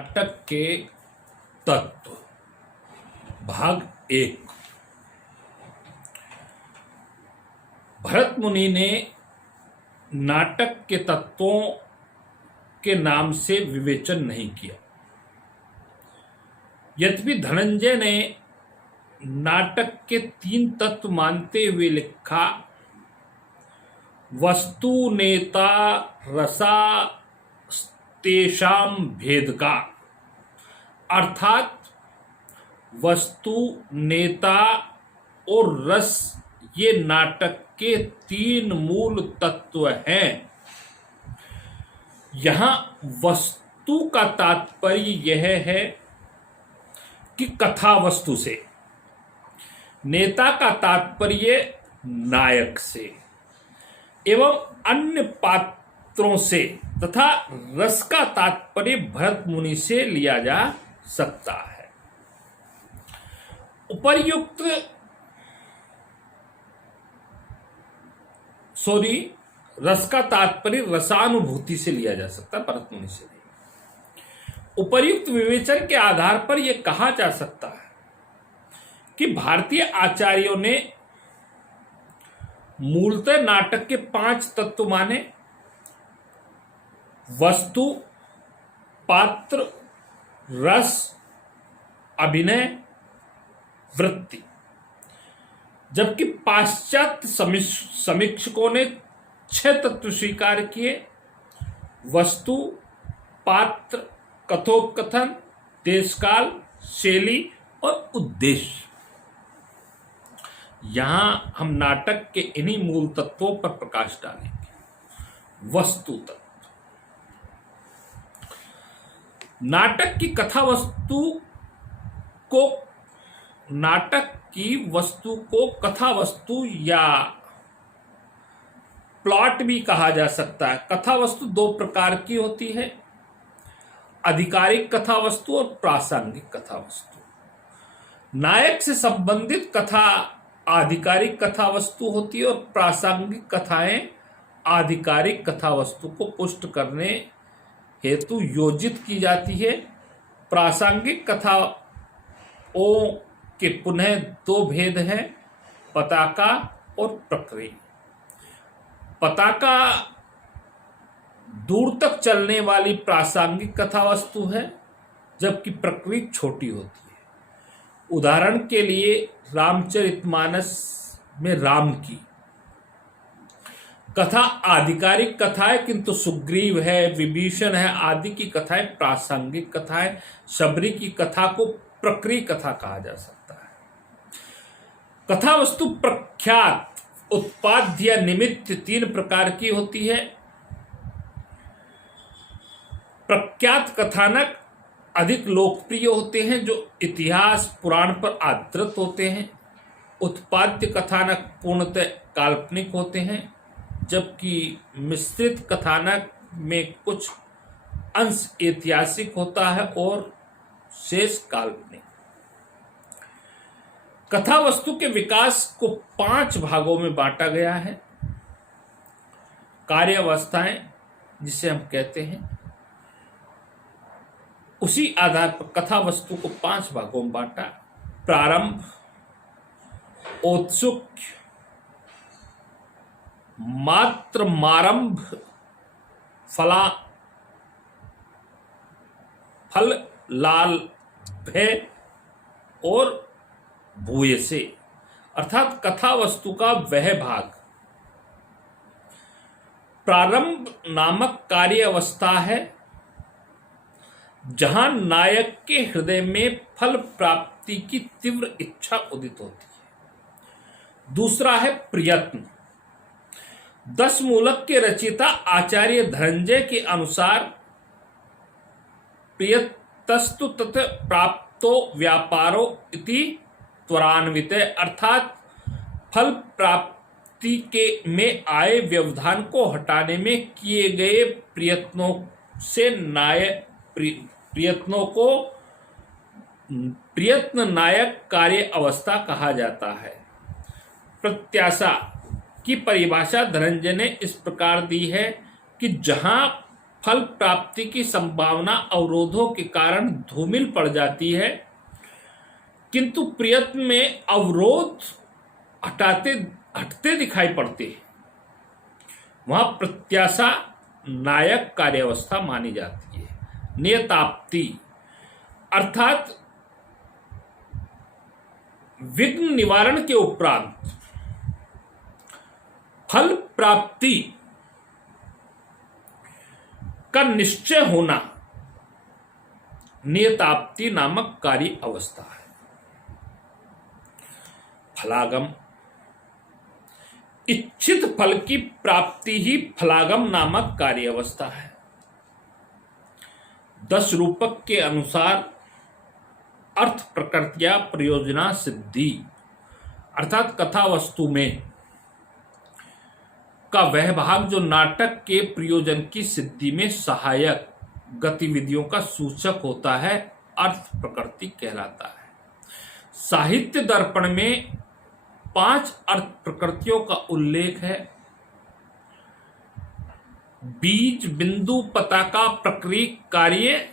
नाटक के तत्व भाग 1। भरत मुनि ने नाटक के तत्वों के नाम से विवेचन नहीं किया। यद्यपि धनंजय ने नाटक के 3 तत्व मानते हुए लिखा, वस्तु नेता रसा तेषाम भेद का, अर्थात वस्तु नेता और रस ये नाटक के 3 मूल तत्व हैं। यहां वस्तु का तात्पर्य यह है कि कथा वस्तु से, नेता का तात्पर्य नायक से एवं अन्य पात्रों से, तथा रस का तात्पर्य भरत मुनि से लिया जा सकता है। उपर्युक्त रस का तात्पर्य रसानुभूति से लिया जा सकता है, भरत मुनि से नहीं। उपर्युक्त विवेचन के आधार पर यह कहा जा सकता है कि भारतीय आचार्यों ने मूलतः नाटक के 5 तत्व माने: वस्तु, पात्र, रस, अभिनय, वृत्ति। जबकि पाश्चात्य समीक्षकों ने 6 तत्व स्वीकार किए: वस्तु, पात्र, कथोपकथन, देशकाल, शैली और उद्देश्य। यहां हम नाटक के इन्हीं मूल तत्वों पर प्रकाश डालेंगे। वस्तु तत्व। नाटक की वस्तु को कथा वस्तु या प्लॉट भी कहा जा सकता है। कथा वस्तु 2 प्रकार की होती है: आधिकारिक कथा वस्तु और प्रासंगिक कथा वस्तु। नायक से संबंधित कथा आधिकारिक कथा वस्तु होती है और प्रासंगिक कथाएं आधिकारिक कथा वस्तु को पुष्ट करने हेतु योजित की जाती है। प्रासंगिक कथाओं के पुनः 2 भेद हैं: पताका और प्रकृति। पताका दूर तक चलने वाली प्रासंगिक कथा वस्तु है, जबकि प्रकृति छोटी होती है। उदाहरण के लिए रामचरितमानस में राम की कथा आधिकारिक कथा है, किंतु सुग्रीव है, विभीषण है आदि की कथाएं प्रासंगिक कथाएं। शबरी की कथा को प्रकृति कथा कहा जा सकता है। कथा वस्तु प्रख्यात, उत्पाद्य या निमित्त 3 प्रकार की होती है। प्रख्यात कथानक अधिक लोकप्रिय होते हैं, जो इतिहास पुराण पर आधारित होते हैं। उत्पाद्य कथानक पूर्णतः काल्पनिक होते हैं, जबकि मिश्रित कथानक में कुछ अंश ऐतिहासिक होता है और शेष काल्पनिक। कथा वस्तु के विकास को 5 भागों में बांटा गया है। कार्यावस्थाएं जिसे हम कहते हैं, उसी आधार पर कथा वस्तु को 5 भागों में बांटा: प्रारंभ, औत्सुक्य, मात्र मारंभ, फल लाल भय और भूयसे। अर्थात कथा वस्तु का वह भाग प्रारंभ नामक कार्य अवस्था है, जहां नायक के हृदय में फल प्राप्ति की तीव्र इच्छा उदित होती है। दूसरा है प्रयत्न। 10 मूलक के रचयिता आचार्य धनंजय के अनुसार प्रयतस्तु तत् प्राप्तो व्यापारो इति त्वरान्वित, अर्थात फल प्राप्ति के में आए व्यवधान को हटाने में किए गए प्रयत्नों से प्रयत्न नायक कार्य अवस्था कहा जाता है। प्रत्याशा की परिभाषा धनंजय ने इस प्रकार दी है कि जहां फल प्राप्ति की संभावना अवरोधों के कारण धूमिल पड़ जाती है, किंतु प्रयत्न में अवरोध हटते दिखाई पड़ते हैं, वहां प्रत्याशा नायक कार्यावस्था मानी जाती है। नियताप्ति अर्थात विघ्न निवारण के उपरांत फल प्राप्ति का निश्चय होना नियताप्ति नामक कार्य अवस्था है। फलागम इच्छित फल की प्राप्ति ही फलागम नामक कार्य अवस्था है। 10 रूपक के अनुसार अर्थ प्रकृत्या प्रयोजना सिद्धि अर्थात कथा वस्तु में का वह भाग जो नाटक के प्रयोजन की सिद्धि में सहायक गतिविधियों का सूचक होता है, अर्थ प्रकृति कहलाता है। साहित्य दर्पण में 5 अर्थ प्रकृतियों का उल्लेख है। बीज, बिंदु, पताका, प्रक्रिया, कार्य।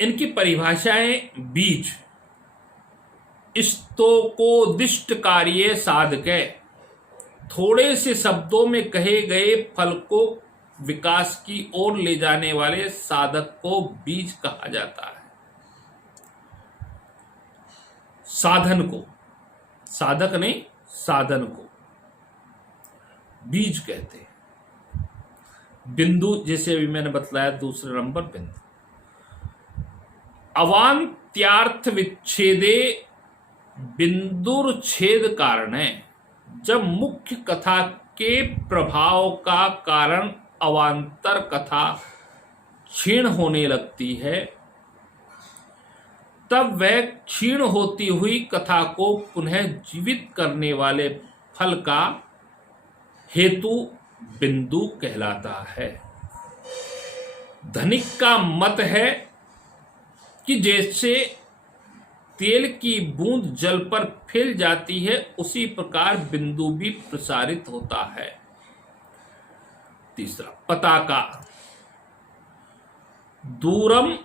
इनकी परिभाषाएं: बीज स्तोकोदिष्ट कार्य साधके, थोड़े से शब्दों में कहे गए फल को विकास की ओर ले जाने वाले साधक को बीज कहा जाता है। साधन को, साधक नहीं, साधन को बीज कहते हैं। बिंदु, जैसे अभी मैंने बतलाया, दूसरे नंबर बिंदु। अवान्त्यार्थ विच्छेदे बिंदुर्छेद कारण है। जब मुख्य कथा के प्रभाव का कारण अवान्तर कथा क्षीण होने लगती है, तब वह क्षीण होती हुई कथा को पुनः जीवित करने वाले फल का हेतु बिंदु कहलाता है। धनिक का मत है कि जैसे तेल की बूंद जल पर फैल जाती है, उसी प्रकार बिंदु भी प्रसारित होता है। तीसरा, पताका। दूरम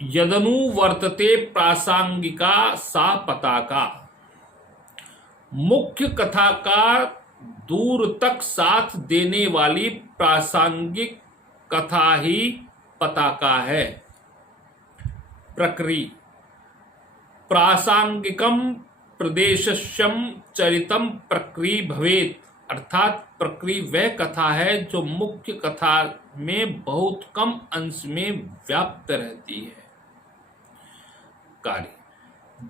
यदनुवर्तते प्रासंगिका सा पताका। मुख्य कथा का दूर तक साथ देने वाली प्रासंगिक कथा ही पताका है। प्रक्रिया। प्रासंगिकम प्रदेशस्यम चरितम प्रक्रिया भवेत, अर्थात प्रक्रिया वह कथा है जो मुख्य कथा में बहुत कम अंश में व्याप्त रहती है। कार्य,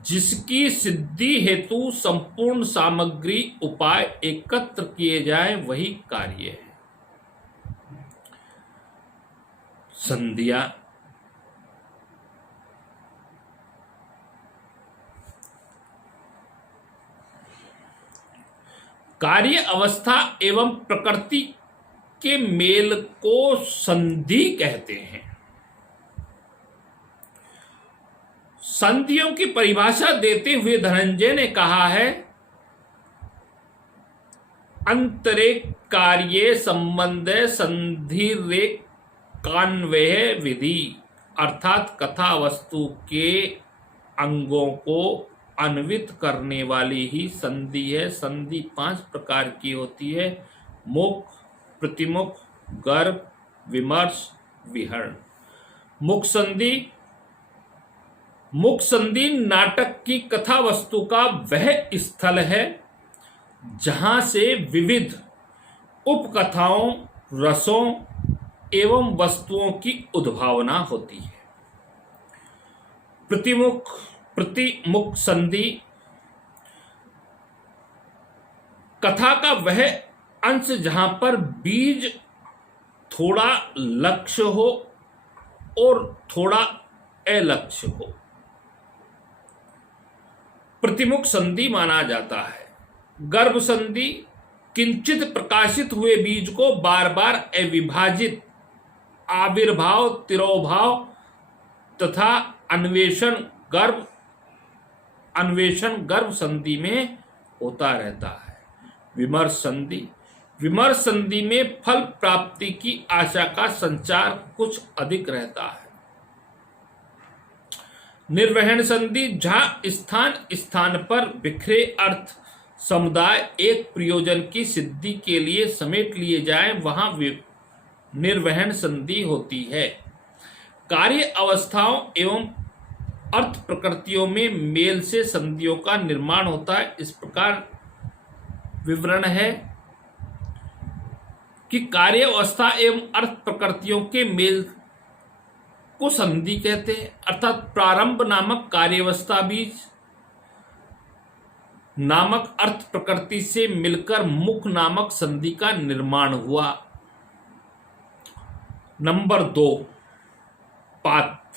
जिसकी सिद्धि हेतु संपूर्ण सामग्री उपाय एकत्र किए जाए, वही कार्य है। संधिया। कार्य अवस्था एवं प्रकृति के मेल को संधि कहते हैं। संधियों की परिभाषा देते हुए धनंजय ने कहा है, अंतरेक कार्ये संबंध संधिरेक कान्वय विधि, अर्थात कथा वस्तु के अंगों को अन्वित करने वाली ही संधि है। संधि 5 प्रकार की होती है: मुख, प्रतिमुख, गर्भ, विमर्श, विहरण। मुख संधि। मुख संधि नाटक की कथा वस्तु का वह स्थल है जहां से विविध उपकथाओं, रसों एवं वस्तुओं की उद्भावना होती है। प्रतिमुख संधि कथा का वह अंश जहां पर बीज थोड़ा लक्ष्य हो और थोड़ा अलक्ष्य हो, प्रतिमुख संधि माना जाता है। गर्भ संधि किंचित प्रकाशित हुए बीज को बार बार अविभाजित आविर्भाव, तिरोभाव तथा अन्वेषण गर्भ संधि में होता रहता है। विमर्श संधि विमर्श संधि में फल प्राप्ति की आशा का संचार कुछ अधिक रहता है। निर्वहन संधि जहां स्थान स्थान पर बिखरे अर्थ समुदाय एक प्रयोजन की सिद्धि के लिए समेट लिए जाएं, वहां निर्वहन संधि होती है। कार्य अवस्थाओं एवं अर्थ प्रकृतियों में मेल से संधियों का निर्माण होता है। इस प्रकार विवरण है कि कार्य अवस्था एवं अर्थ प्रकृतियों के मेल को संधि कहते हैं, अर्थात प्रारंभ नामक कार्यावस्था बीज नामक अर्थ प्रकृति से मिलकर मुख नामक संधि का निर्माण हुआ। नंबर 2, पात